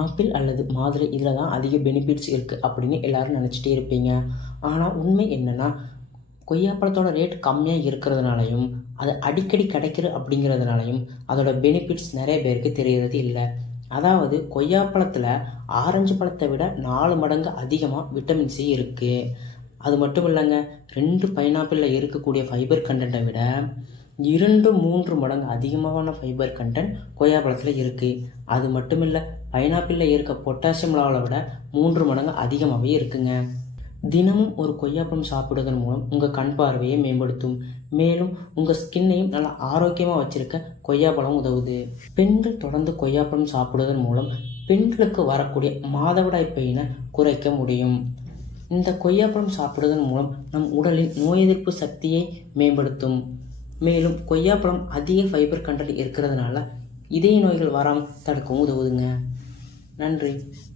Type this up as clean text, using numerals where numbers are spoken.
Apple அல்லது மாதுளை இதில் தான் அதிக பெனிஃபிட்ஸ் இருக்குது அப்படின்னு எல்லோரும் நினச்சிட்டே இருப்பீங்க. ஆனால் உண்மை என்னென்னா, கொய்யாப்பழத்தோட ரேட் கம்மியாக இருக்கிறதுனாலையும் அது அடிக்கடி கிடைக்கிற அப்படிங்கிறதுனாலையும் அதோட பெனிஃபிட்ஸ் நிறைய பேருக்கு தெரியறது இல்லை. அதாவது கொய்யாப்பழத்தில் ஆரஞ்சு பழத்தை விட 4 மடங்கு அதிகமாக விட்டமின் சி இருக்குது. அது மட்டும் இல்லைங்க, 2 பைனாப்பிளில் இருக்கக்கூடிய ஃபைபர் கண்டென்ட்டை விட 2-3 மடங்கு அதிகமான ஃபைபர் கண்டென்ட் கொய்யாப்பழத்தில் இருக்குது. அது மட்டும் இல்லை, பைனாப்பிளில் இருக்க பொட்டாசியம் லெவலை விட 3 மடங்கு அதிகமாகவே இருக்குங்க. தினமும் ஒரு கொய்யாப்பழம் சாப்பிடுவதன் மூலம் உங்கள் கண் பார்வையை மேம்படுத்தும். மேலும் உங்கள் ஸ்கின்னையும் நல்லா ஆரோக்கியமாக வச்சுருக்க கொய்யாப்பழம் உதவுது. பெண்கள் தொடர்ந்து கொய்யாப்பழம் சாப்பிடுவதன் மூலம் பெண்களுக்கு வரக்கூடிய மாதவிடாய் பெயினை குறைக்க முடியும். இந்த கொய்யாப்பழம் சாப்பிடுவதன் மூலம் நம் உடலின் நோய் எதிர்ப்பு சக்தியை மேம்படுத்தும். மேலும் கொய்யாப்பழம் அதிக ஃபைபர் கண்டென்ட் இருக்கிறதுனால இதய நோய்கள் வராமல் தடுக்கவும் உதவுதுங்க. நன்றி.